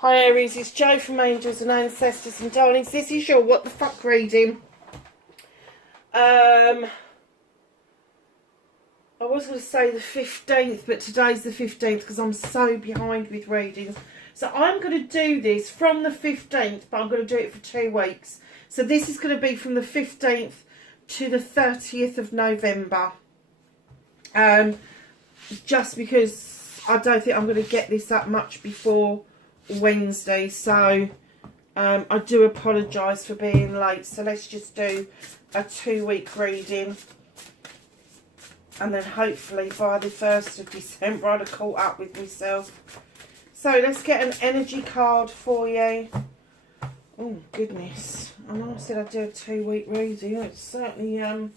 Hi Aries, it's Jo from Angels and Ancestors and Darlings. This is your What the Fuck reading. I was going to say the 15th, but today's the 15th because I'm so behind with readings. So I'm going to do this from the 15th, but I'm going to do it for 2 weeks. So this is going to be from the 15th to the 30th of November. Just because I don't think I'm going to get this up much before Wednesday, so I do apologise for being late. So let's just do a 2-week reading, and then hopefully by the 1st of December I'd have caught up with myself. So let's get an energy card for you. Oh goodness, I know I said I'd do a 2-week reading. It's certainly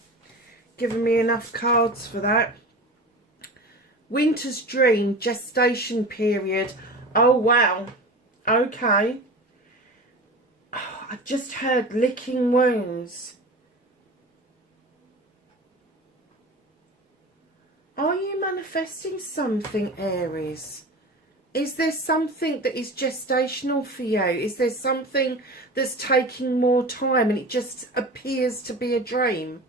given me enough cards for that. Winter's Dream, gestation period. Oh wow, okay. Oh, I just heard licking wounds. Are you manifesting something, Aries? Is there something that is gestational for you? Is there something that's taking more time and it just appears to be a dream?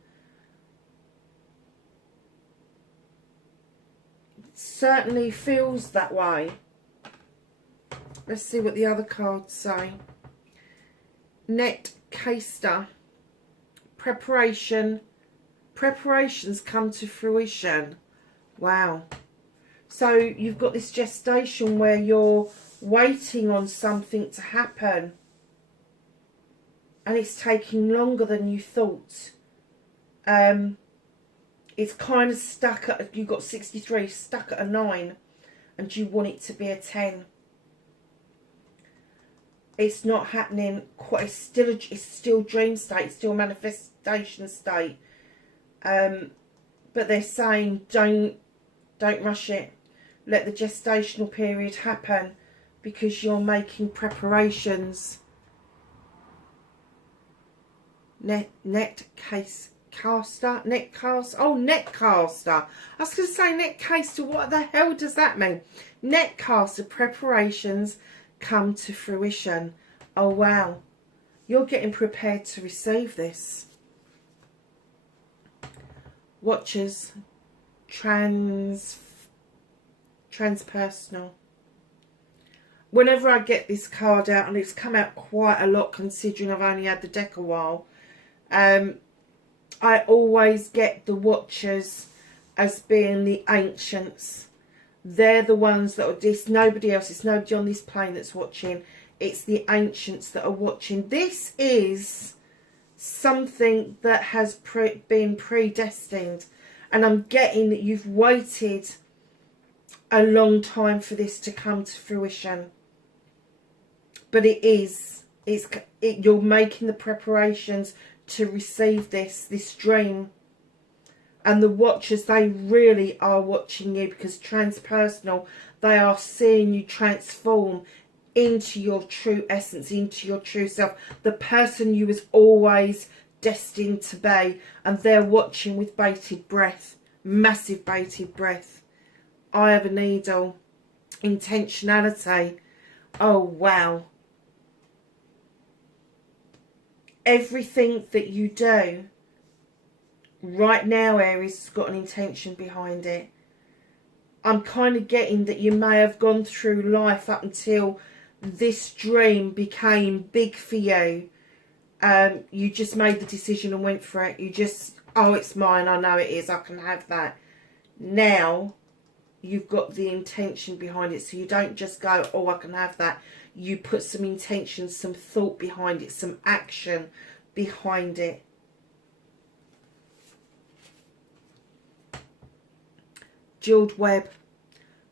It certainly feels that way. Let's see what the other cards say. Net Caster. Preparation. Preparations come to fruition. Wow. So you've got this gestation where you're waiting on something to happen. And it's taking longer than you thought. It's kind of stuck at, you've got 63, stuck at a 9. And you want it to be a 10. It's not happening quite. It's still dream state. It's still manifestation state. But they're saying don't rush it. Let the gestational period happen because you're making preparations. Net caster. Oh, net caster. I was going to say net caster. What the hell does that mean? Net caster. Preparations come to fruition. Oh wow, you're getting prepared to receive this. Watchers, transpersonal. Whenever I get this card out, and it's come out quite a lot considering I've only had the deck a while, I always get the Watchers as being the ancients. They're the ones that are this. Nobody else. It's nobody on this plane that's watching. It's the ancients that are watching. This is something that has been predestined. And I'm getting that you've waited a long time for this to come to fruition. But it is. You're making the preparations to receive this dream. And the Watchers, they really are watching you because transpersonal, they are seeing you transform into your true essence, into your true self. The person you was always destined to be. And they're watching with bated breath. Massive bated breath. Eye of a needle. Intentionality. Oh, wow. Everything that you do right now, Aries, has got an intention behind it. I'm kind of getting that you may have gone through life up until this dream became big for you. You just made the decision and went for it. You just, oh, it's mine. I know it is. I can have that. Now, you've got the intention behind it. So you don't just go, oh, I can have that. You put some intention, some thought behind it, some action behind it. Jeweled web,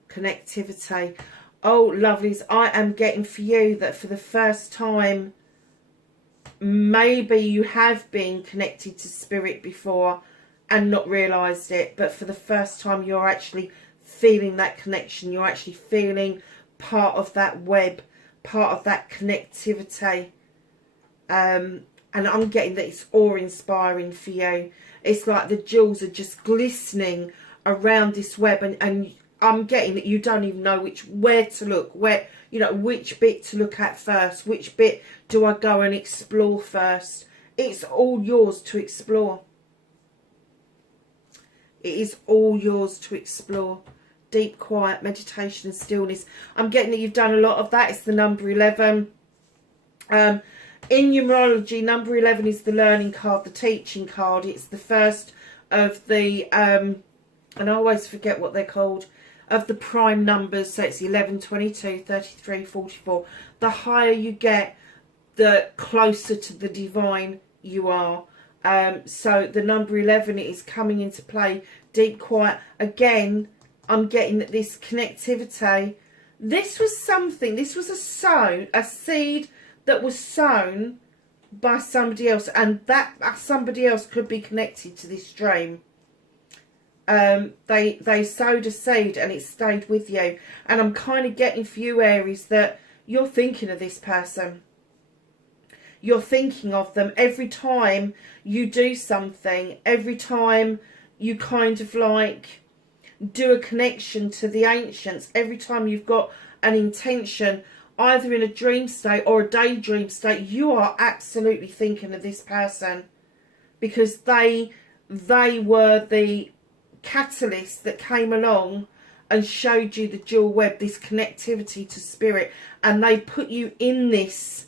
connectivity. Oh, lovelies, I am getting for you that for the first time, maybe you have been connected to spirit before and not realised it, but for the first time you're actually feeling that connection. You're actually feeling part of that web, part of that connectivity. And I'm getting that it's awe-inspiring for you. It's like the jewels are just glistening around this web, and I'm getting that you don't even know where to look, which bit to look at first, which bit do I go and explore first. It's all yours to explore. It is all yours to explore. Deep, quiet, meditation and stillness. I'm getting that you've done a lot of that. It's the number 11. In numerology, number 11 is the learning card, the teaching card. It's the first of the, and I always forget what they're called, of the prime numbers. So it's 11, 22, 33, 44. The higher you get, the closer to the divine you are. So the number 11 is coming into play. Deep, quiet. Again, I'm getting that this connectivity, this was something, this was a seed that was sown by somebody else, and that somebody else could be connected to this dream. They sowed a seed and it stayed with you. And I'm kind of getting for you, Aries, that you're thinking of this person. You're thinking of them every time you do something, every time you kind of like do a connection to the ancients, every time you've got an intention, either in a dream state or a daydream state, you are absolutely thinking of this person, because they were the catalyst that came along and showed you the dual web, this connectivity to spirit, and they put you in this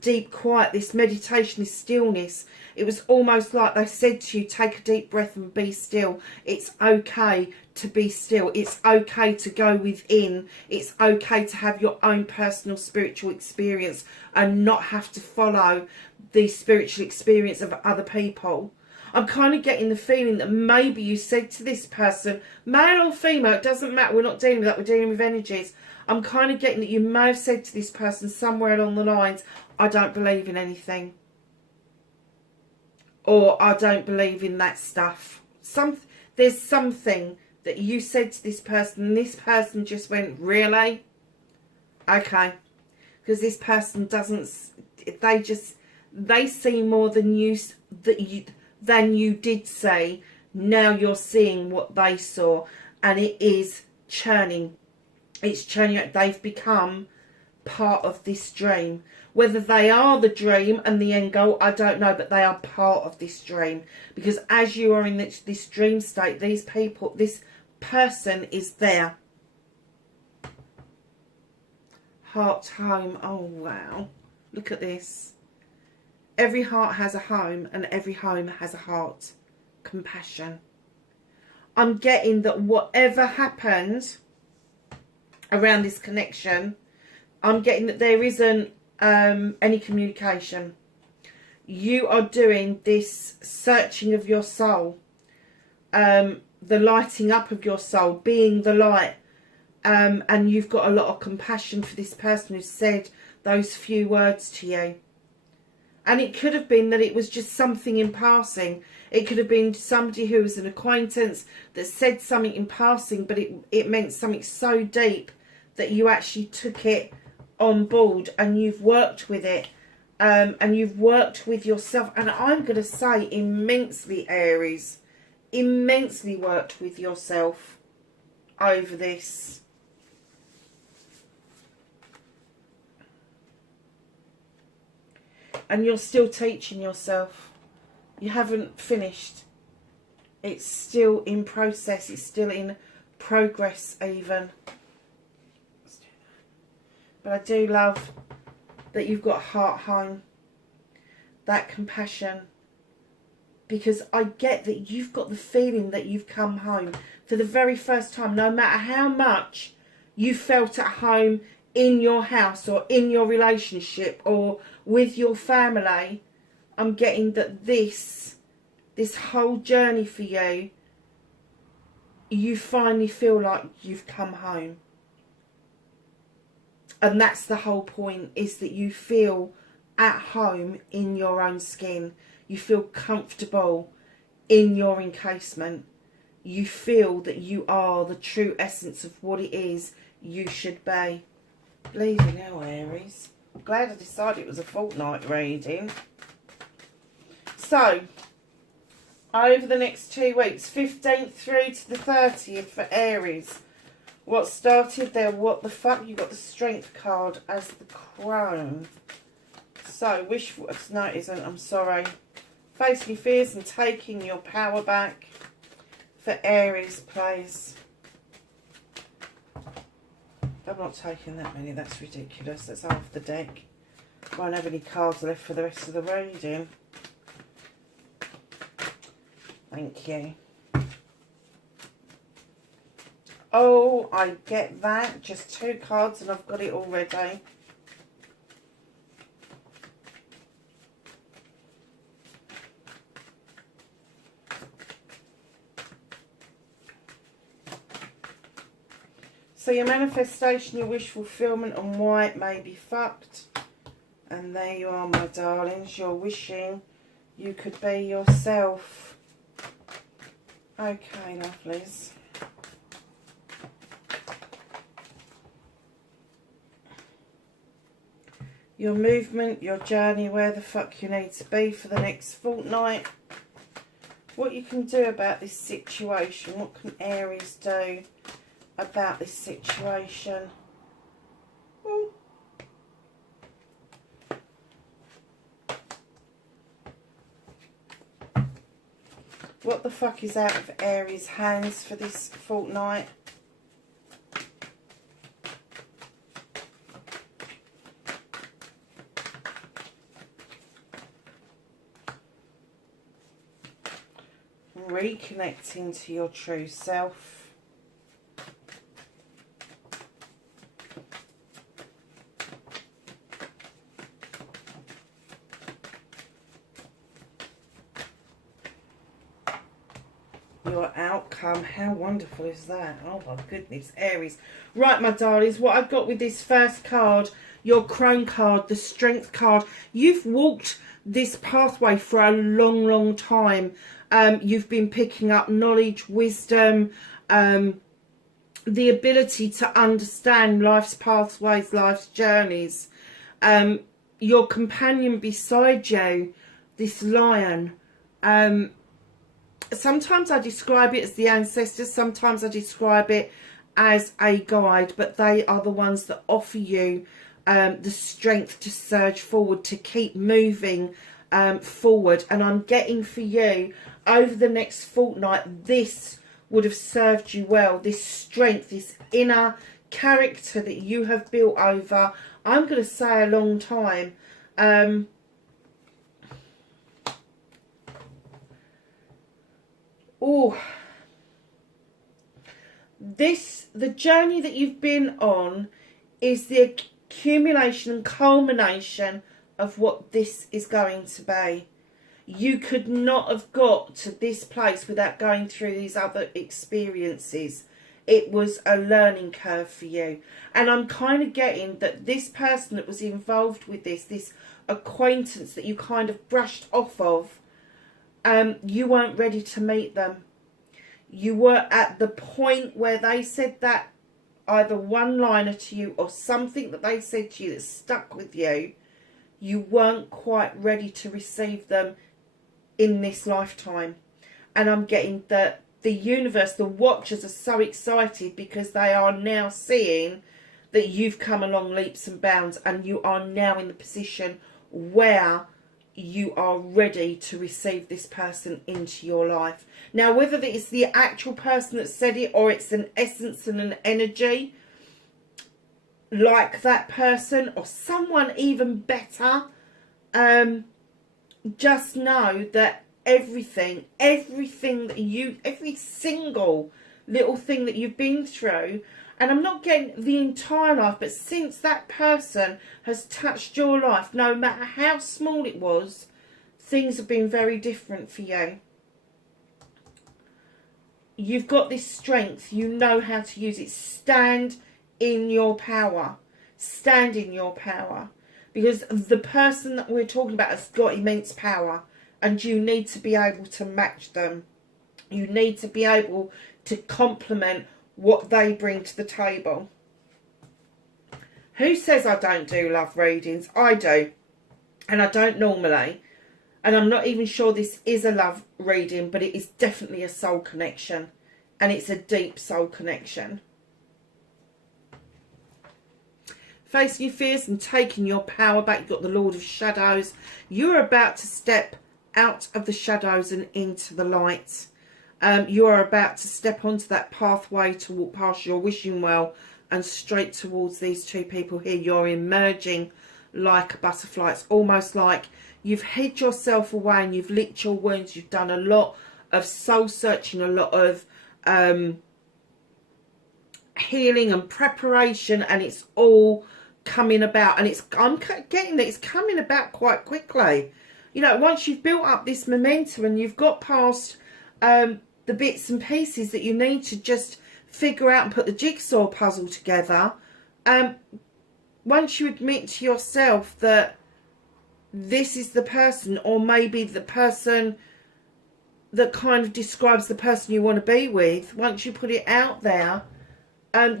deep quiet, this meditation, this stillness. It was almost like they said to you, take a deep breath and be still. It's okay to be still. It's okay to go within. It's okay to have your own personal spiritual experience and not have to follow the spiritual experience of other people. I'm kind of getting the feeling that maybe you said to this person, male or female, it doesn't matter, we're not dealing with that, we're dealing with energies. I'm kind of getting that you may have said to this person somewhere along the lines, I don't believe in anything. Or I don't believe in that stuff. There's something that you said to this person, and this person just went, really? Okay. Because this person doesn't, they see more than you did say. Now you're seeing what they saw, and it is churning. It's churning out. They've become part of this dream. Whether they are the dream and the end goal, I don't know, but they are part of this dream. Because as you are in this dream state, these people, this person is there. Heart, home. Oh, wow. Look at this. Every heart has a home, and every home has a heart. Compassion. I'm getting that whatever happened around this connection, I'm getting that there isn't any communication. You are doing this searching of your soul, the lighting up of your soul, being the light, and you've got a lot of compassion for this person who said those few words to you. And it could have been that it was just something in passing. It could have been somebody who was an acquaintance that said something in passing, but it meant something so deep that you actually took it on board and you've worked with it, and you've worked with yourself. And I'm going to say immensely, Aries, immensely worked with yourself over this. And you're still teaching yourself. You haven't finished. It's still in process. It's still in progress even. But I do love that you've got heart home. That compassion. Because I get that you've got the feeling that you've come home for the very first time. No matter how much you felt at home in your house or in your relationship or with your family, I'm getting that this whole journey for you, you finally feel like you've come home. And that's the whole point, is that you feel at home in your own skin. You feel comfortable in your encasement. You feel that you are the true essence of what it is you should be. Bleeding hell, Aries. I'm glad I decided it was a fortnight reading. So, over the next 2 weeks, 15th through to the 30th for Aries. What started there? What the fuck? You got the Strength card as the Crone. So, wishful... No, it isn't. I'm sorry. Facing your fears and taking your power back for Aries, please. I'm not taking that many. That's ridiculous. That's half the deck. Won't have any cards left for the rest of the reading. Thank you. Oh, I get that. Just 2 cards and I've got it already. So your manifestation, your wish fulfillment and why it may be fucked. And there you are, my darlings. You're wishing you could be yourself. Okay, lovelies. Your movement, your journey, where the fuck you need to be for the next fortnight. What you can do about this situation. What can Aries do about this situation? Ooh. What the fuck is out of Aries' hands for this fortnight? Reconnecting to your true self. Your outcome. How wonderful is that? Oh my goodness, Aries. Right, my darlings, what I've got with this first card, your Crone card, the Strength card, you've walked this pathway for a long, long time. You've been picking up knowledge, wisdom, the ability to understand life's pathways, life's journeys. Your companion beside you, this lion, sometimes I describe it as the ancestors, sometimes I describe it as a guide, but they are the ones that offer you the strength to surge forward, to keep moving forward. And I'm getting for you, over the next fortnight, this would have served you well. This strength, this inner character that you have built over, I'm going to say, a long time. The journey that you've been on is the accumulation and culmination of what this is going to be. You could not have got to this place without going through these other experiences. It was a learning curve for you. And I'm kind of getting that this person that was involved with this acquaintance that you kind of brushed off of, you weren't ready to meet them. You were at the point where they said that either one-liner to you or something that they said to you that stuck with you. You weren't quite ready to receive them in this lifetime. And I'm getting that the universe, the watchers are so excited because they are now seeing that you've come along leaps and bounds and you are now in the position where you are ready to receive this person into your life. Now, whether it's the actual person that said it or it's an essence and an energy like that person or someone even better, just know that every single little thing that you've been through, and I'm not getting the entire life, but since that person has touched your life, no matter how small it was, things have been very different for you. You've got this strength. You know how to use it. Stand in your power. Stand in your power. Because the person that we're talking about has got immense power. And you need to be able to match them. You need to be able to complement what they bring to the table. Who says I don't do love readings? I do. And I don't normally. And I'm not even sure this is a love reading, but it is definitely a soul connection. And it's a deep soul connection. Facing your fears and taking your power back. You've got the Lord of Shadows. You're about to step out of the shadows and into the light. You are about to step onto that pathway to walk past your wishing well and straight towards these two people here. You're emerging like a butterfly. It's almost like you've hid yourself away and you've licked your wounds. You've done a lot of soul searching, a lot of healing and preparation, and it's all coming about. And I'm getting that it's coming about quite quickly. You know, once you've built up this momentum and you've got past the bits and pieces that you need to just figure out and put the jigsaw puzzle together, once you admit to yourself that this is the person, or maybe the person that kind of describes the person you want to be with, once you put it out there,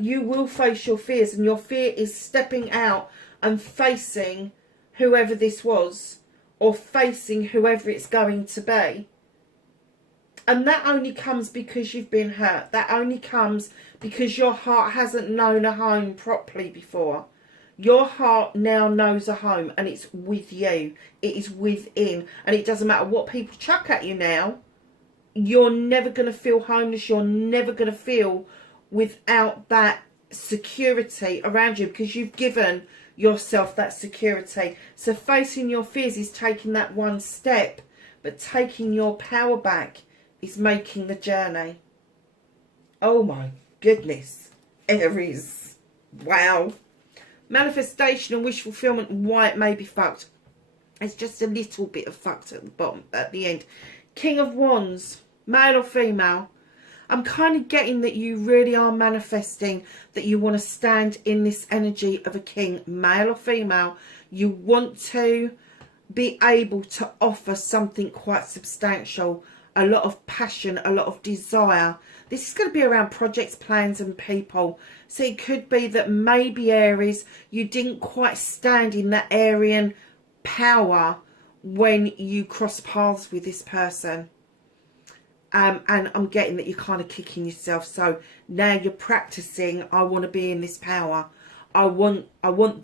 you will face your fears, and your fear is stepping out and facing whoever this was, or facing whoever it's going to be. And that only comes because you've been hurt. That only comes because your heart hasn't known a home properly before. Your heart now knows a home, and it's with you. It is within. And it doesn't matter what people chuck at you now. You're never going to feel homeless. You're never going to feel without that security around you, because you've given yourself that security. So facing your fears is taking that one step, but taking your power back is making the journey. Oh my goodness. Aries. Wow. Manifestation and wish fulfillment, and why it may be fucked. It's just a little bit of fucked at the bottom, at the end. King of Wands, male or female. I'm kind of getting that you really are manifesting that you want to stand in this energy of a king, male or female. You want to be able to offer something quite substantial, a lot of passion, a lot of desire. This is going to be around projects, plans and people. So it could be that maybe Aries, you didn't quite stand in that Arian power when you cross paths with this person. And I'm getting that you're kind of kicking yourself. So now you're practicing, I want to be in this power. I want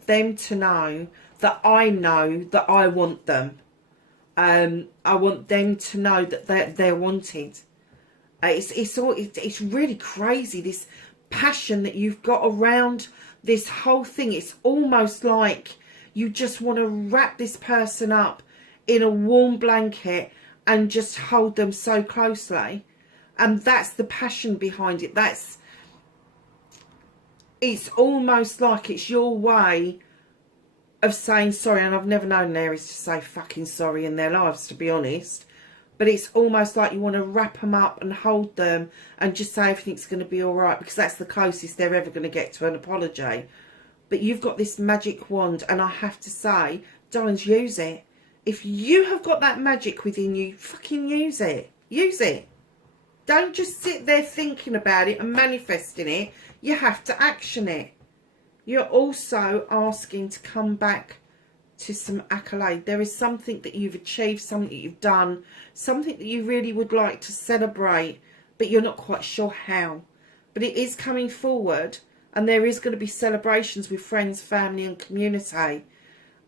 them to know that I know that I want them. I want them to know that they're wanted. It's really crazy, this passion that you've got around this whole thing. It's almost like you just want to wrap this person up in a warm blanket and just hold them so closely. And that's the passion behind it. It's almost like it's your way of saying sorry. And I've never known Aries to say fucking sorry in their lives, to be honest. But it's almost like you want to wrap them up and hold them and just say everything's going to be all right, because that's the closest they're ever going to get to an apology. But you've got this magic wand, and I have to say, darlings, use it. If you have got that magic within you, fucking use it. Use it. Don't just sit there thinking about it and manifesting it. You have to action it. You're also asking to come back to some accolade. There is something that you've achieved, something that you've done, something that you really would like to celebrate, but you're not quite sure how. But it is coming forward, and there is going to be celebrations with friends, family and community.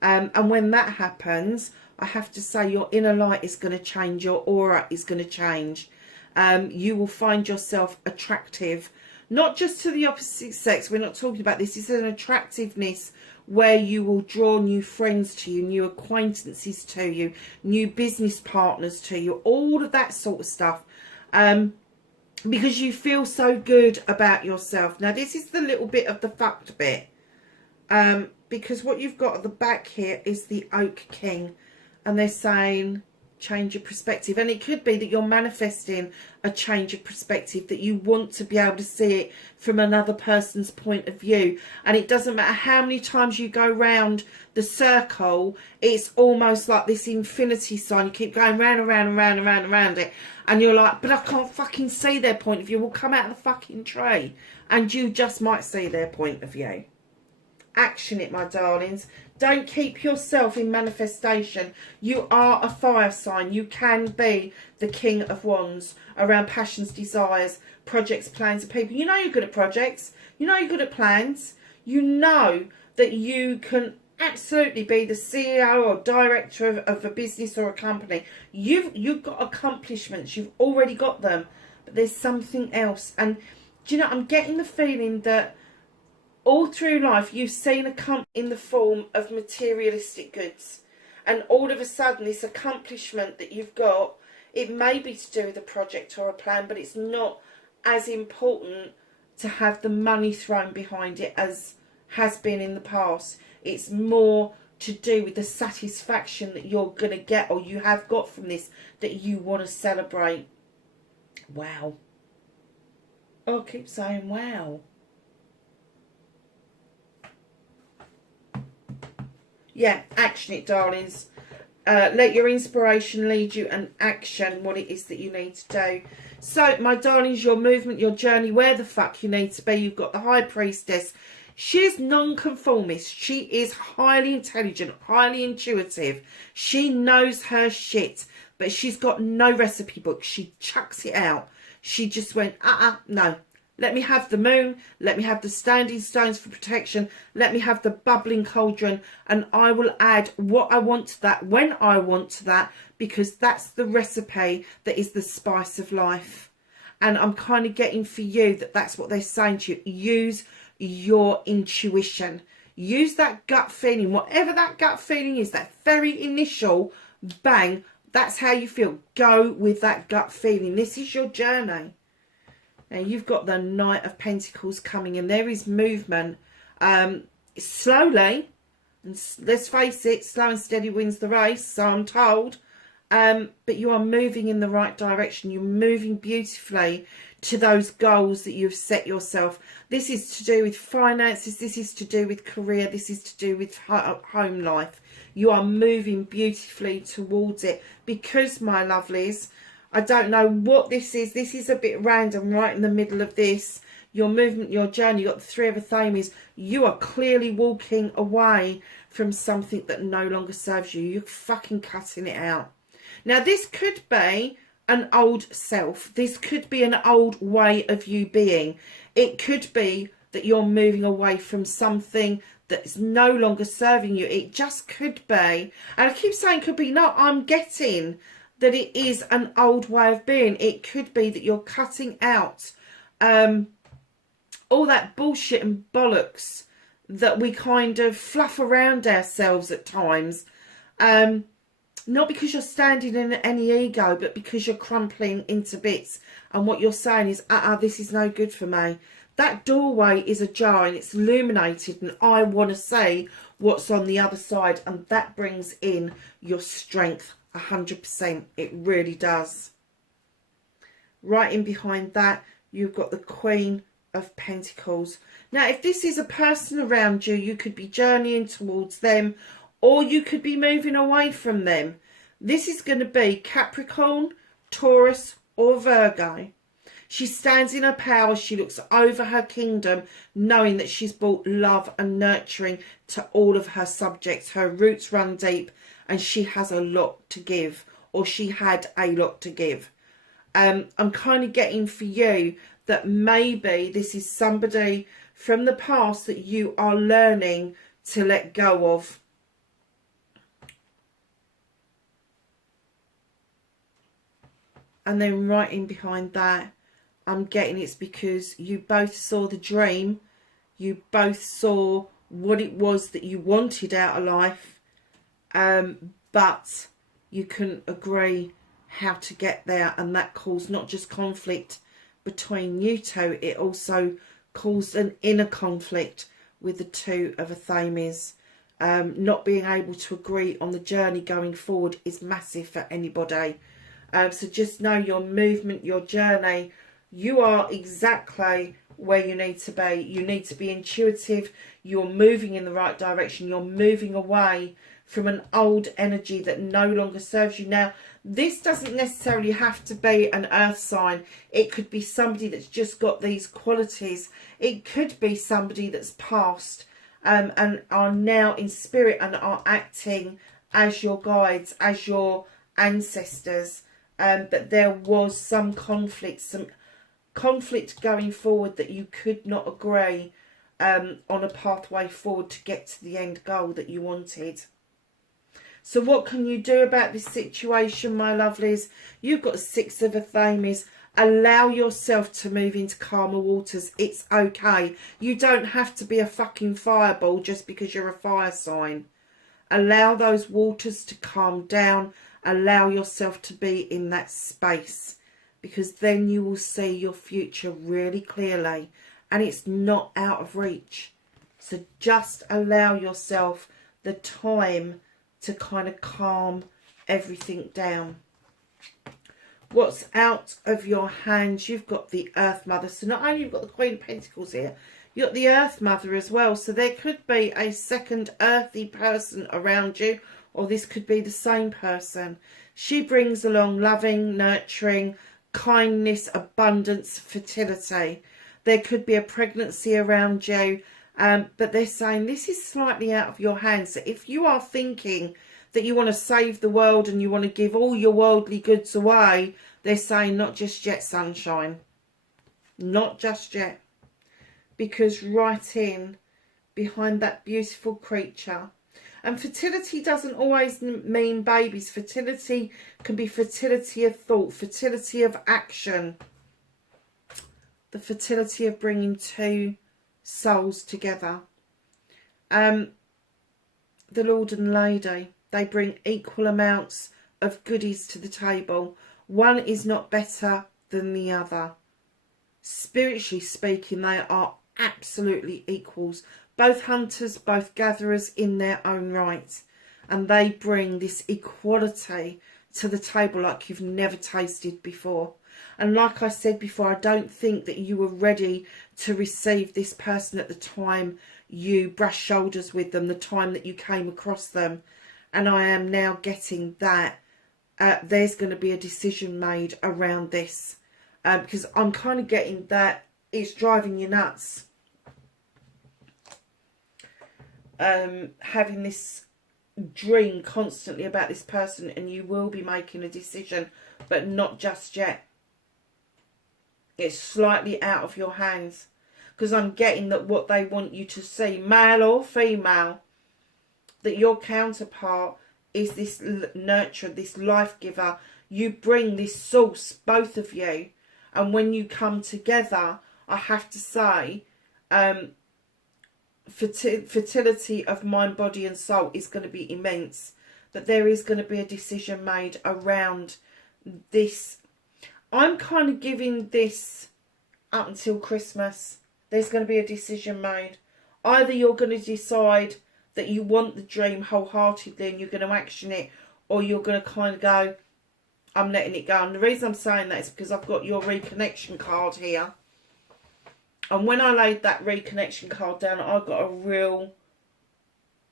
And when that happens, I have to say your inner light is going to change, your aura is going to change. You will find yourself attractive, not just to the opposite sex. We're not talking about this. It's an attractiveness where you will draw new friends to you, new acquaintances to you, new business partners to you, all of that sort of stuff. Because you feel so good about yourself. Now, this is the little bit of the fucked bit. Because what you've got at the back here is the Oak King. And they're saying, change your perspective. And it could be that you're manifesting a change of perspective, that you want to be able to see it from another person's point of view. And it doesn't matter how many times you go round the circle, it's almost like this infinity sign. You keep going round and round and round and round and round it. And you're like, but I can't fucking see their point of view. We'll come out of the fucking tree. And you just might see their point of view. Action it, my darlings. Don't keep yourself in manifestation. You are a fire sign. You can be the King of Wands around passions, desires, projects, plans, and people. You know you're good at projects. You know you're good at plans. You know that you can absolutely be the CEO or director of a business or a company. You've got accomplishments. You've already got them. But there's something else. And do you know, I'm getting the feeling that all through life you've seen a company in the form of materialistic goods, and all of a sudden this accomplishment that you've got, it may be to do with a project or a plan, but it's not as important to have the money thrown behind it as has been in the past. It's more to do with the satisfaction that you're going to get, or you have got from this, that you want to celebrate. Wow. Oh, I keep saying wow. Yeah, action it, darlings. Let your inspiration lead you, and action what it is that you need to do. So, my darlings, your movement, your journey, where the fuck you need to be. You've got the High Priestess. She is non-conformist. She is highly intelligent, highly intuitive. She knows her shit, but she's got no recipe book. She chucks it out. She just went, no. Let me have the moon. Let me have the standing stones for protection. Let me have the bubbling cauldron. And I will add what I want to that when I want to that, because that's the recipe that is the spice of life. And I'm kind of getting for you that that's what they're saying to you. Use your intuition. Use that gut feeling. Whatever that gut feeling is, that very initial bang, that's how you feel. Go with that gut feeling. This is your journey. Now, you've got the Knight of Pentacles coming in. There is movement. Slowly, and let's face it, slow and steady wins the race, so I'm told. But you are moving in the right direction. You're moving beautifully to those goals that you've set yourself. This is to do with finances. This is to do with career. This is to do with home life. You are moving beautifully towards it, because, my lovelies, I don't know what this is. This is a bit random right in the middle of this. Your movement, your journey, you've got the Three of Athames. You are clearly walking away from something that no longer serves you. You're fucking cutting it out. Now, this could be an old self. This could be an old way of you being. It could be that you're moving away from something that's no longer serving you. It just could be. And I keep saying could be. No, I'm getting that it is an old way of being. It could be that you're cutting out all that bullshit and bollocks that we kind of fluff around ourselves at times. Not because you're standing in any ego, but because you're crumpling into bits. And what you're saying is, this is no good for me. That doorway is ajar and it's illuminated, and I want to see what's on the other side. And that brings in your strength. 100%. It really does. Right in behind that, you've got the Queen of Pentacles. Now, if this is a person around you, you could be journeying towards them, or you could be moving away from them. This is going to be Capricorn, Taurus, or Virgo. She stands in her power. She looks over her kingdom, knowing that she's brought love and nurturing to all of her subjects. Her roots run deep, and she has a lot to give, or she had a lot to give. I'm kind of getting for you that maybe this is somebody from the past that you are learning to let go of. And then right in behind that, I'm getting it's because you both saw the dream. You both saw what it was that you wanted out of life. But you couldn't agree how to get there, and that caused not just conflict between you two, it also caused an inner conflict with the Two of Athames. Not being able to agree on the journey going forward is massive for anybody. So just know your movement, your journey, you are exactly where you need to be. You need to be intuitive. You're moving in the right direction. You're moving away from an old energy that no longer serves you. Now, this doesn't necessarily have to be an earth sign. It could be somebody that's just got these qualities. It could be somebody that's passed and are now in spirit and are acting as your guides, as your ancestors. But there was some conflict going forward that you could not agree on a pathway forward to get to the end goal that you wanted. So what can you do about this situation, my lovelies? You've got 6 of Athames. Allow yourself to move into calmer waters. It's okay. You don't have to be a fucking fireball just because you're a fire sign. Allow those waters to calm down. Allow yourself to be in that space, because then you will see your future really clearly, and it's not out of reach. So just allow yourself the time to kind of calm everything down. What's out of your hands? You've got the Earth Mother. So not only you've got the Queen of Pentacles here, you've got the Earth Mother as well. So there could be a second earthy person around you, or this could be the same person. She brings along loving, nurturing, kindness, abundance, fertility. There could be a pregnancy around you, but they're saying this is slightly out of your hands. So if you are thinking that you want to save the world and you want to give all your worldly goods away, they're saying not just yet, sunshine. Not just yet. Because right in behind that beautiful creature, and fertility doesn't always mean babies. Fertility can be fertility of thought, fertility of action, the fertility of bringing 2 souls together. The Lord and Lady, they bring equal amounts of goodies to the table. One is not better than the other. Spiritually speaking, they are absolutely equals. Both hunters, both gatherers in their own right. And they bring this equality to the table like you've never tasted before. And like I said before, I don't think that you were ready to receive this person at the time you brushed shoulders with them, the time that you came across them. And I am now getting that there's going to be a decision made around this. Because I'm kind of getting that it's driving you nuts. Having this dream constantly about this person, and you will be making a decision, but not just yet. It's slightly out of your hands, because I'm getting that what they want you to see, male or female, that your counterpart is this nurturer, this life giver. You bring this source, both of you, and when you come together, I have to say, fertility of mind, body and soul is going to be immense. But there is going to be a decision made around this. I'm kind of giving this up until Christmas. There's going to be a decision made. Either you're going to decide that you want the dream wholeheartedly and you're going to action it, or you're going to kind of go, I'm letting it go. And the reason I'm saying that is because I've got your reconnection card here. And when I laid that reconnection card down, I got a real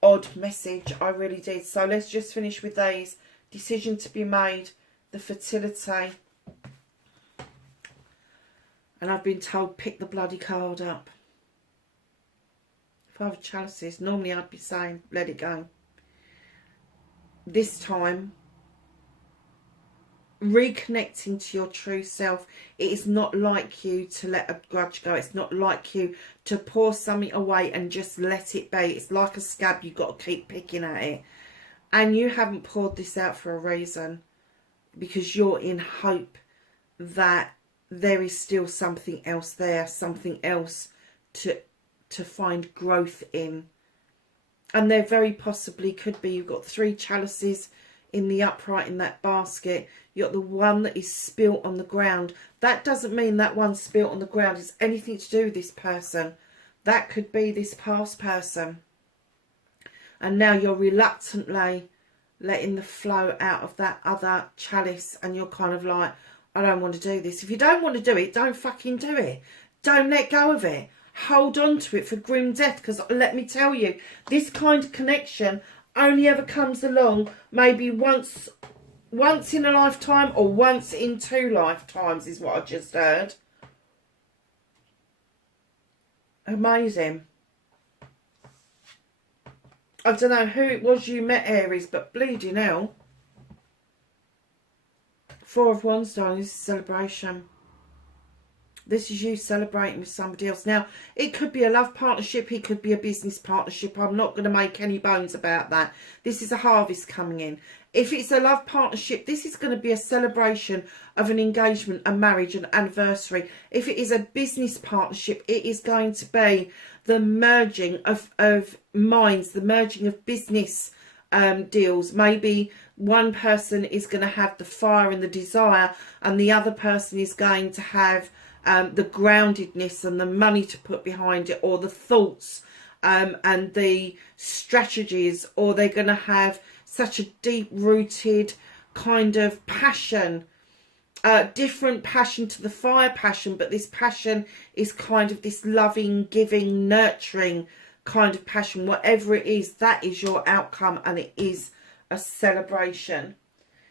odd message. I really did. So let's just finish with these. Decision to be made. The fertility. And I've been told, pick the bloody card up. Five of Chalices. Normally I'd be saying, let it go. This time, reconnecting to your true self. It is not like you to let a grudge go. It's not like you to pour something away and just let it be. It's like a scab. You've got to keep picking at it. And you haven't poured this out for a reason, because you're in hope that there is still something else there, something else to find growth in. And there very possibly could be, you've got 3 chalices in the upright in that basket. You've got the one that is spilt on the ground. That doesn't mean that one spilt on the ground is anything to do with this person. That could be this past person. And now you're reluctantly letting the flow out of that other chalice, and you're kind of like, I don't want to do this. If you don't want to do it, don't fucking do it. Don't let go of it. Hold on to it for grim death, because let me tell you, this kind of connection only ever comes along maybe once in a lifetime, or once in 2 lifetimes, is what I just heard. Amazing. I don't know who it was you met, Aries, but bleeding hell. Four of Wands, darling, this is celebration. This is you celebrating with somebody else. Now, it could be a love partnership. It could be a business partnership. I'm not going to make any bones about that. This is a harvest coming in. If it's a love partnership, this is going to be a celebration of an engagement, a marriage, an anniversary. If it is a business partnership, it is going to be the merging of minds, the merging of business deals. Maybe one person is going to have the fire and the desire, and the other person is going to have the groundedness and the money to put behind it, or the thoughts and the strategies, or they're going to have such a deep-rooted kind of passion, different passion to the fire passion, but this passion is kind of this loving, giving, nurturing kind of passion. Whatever it is, that is your outcome, and it is a celebration.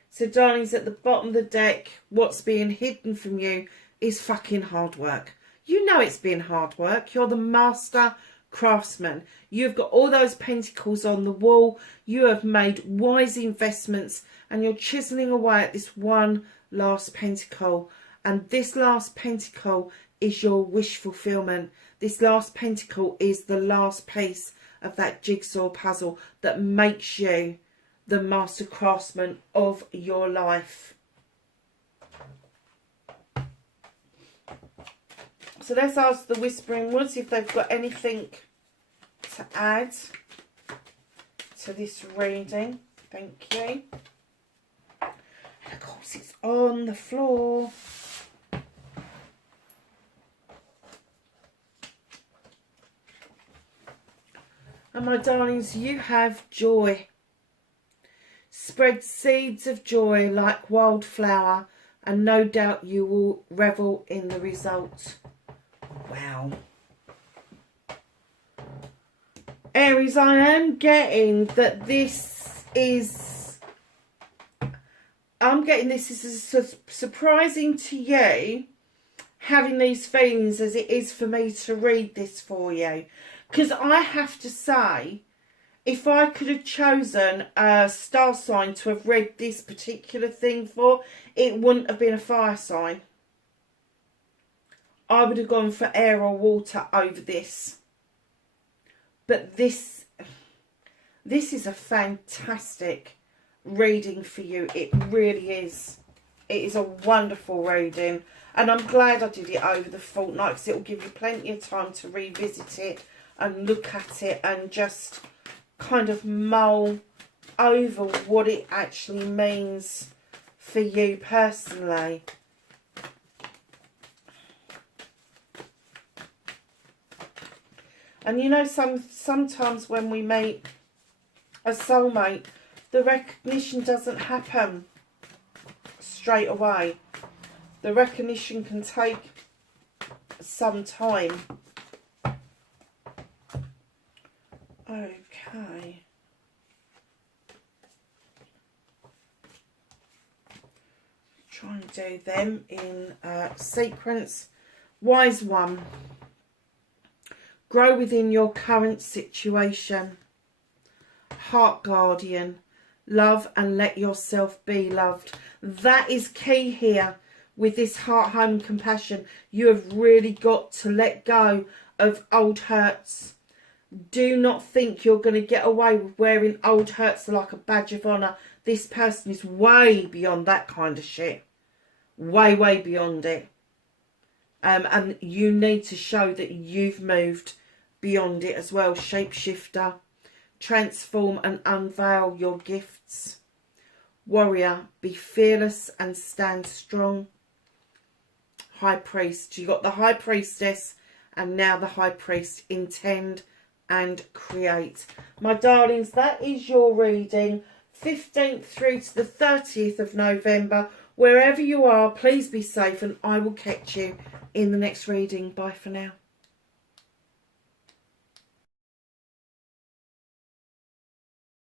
So, darlings, at the bottom of the deck, what's being hidden from you is fucking hard work. You know it's been hard work. You're the master craftsman. You've got all those pentacles on the wall. You have made wise investments, and you're chiseling away at this one last pentacle. And this last pentacle is your wish fulfillment. This last pentacle is the last piece of that jigsaw puzzle that makes you the master craftsman of your life. So let's ask the Whispering Woods if they've got anything to add to this reading. Thank you. And of course it's on the floor. And my darlings, you have joy. Spread seeds of joy like wildflower, and no doubt you will revel in the result. Wow. Aries, I am getting that this is... I'm getting this is surprising to you, having these feelings as it is for me to read this for you. Because I have to say, if I could have chosen a star sign to have read this particular thing for, it wouldn't have been a fire sign. I would have gone for air or water over this. But this is a fantastic reading for you. It really is. It is a wonderful reading. And I'm glad I did it over the fortnight, because it will give you plenty of time to revisit it and look at it and just kind of mull over what it actually means for you personally. And you know, sometimes when we meet a soulmate, the recognition doesn't happen straight away. The recognition can take some time. Okay. Try and do them in sequence. Wise one. Grow within your current situation. Heart guardian. Love and let yourself be loved. That is key here with this heart, home, compassion. You have really got to let go of old hurts. Do not think you're going to get away with wearing old hurts like a badge of honour. This person is way beyond that kind of shit. Way, way beyond it. And you need to show that you've moved beyond it as well. Shapeshifter. Transform and unveil your gifts. Warrior. Be fearless and stand strong. High Priest. You got the High Priestess and now the High Priest. Intend and create. My darlings, that is your reading. 15th through to the 30th of November. Wherever you are, please be safe, and I will catch you in the next reading. Bye for now.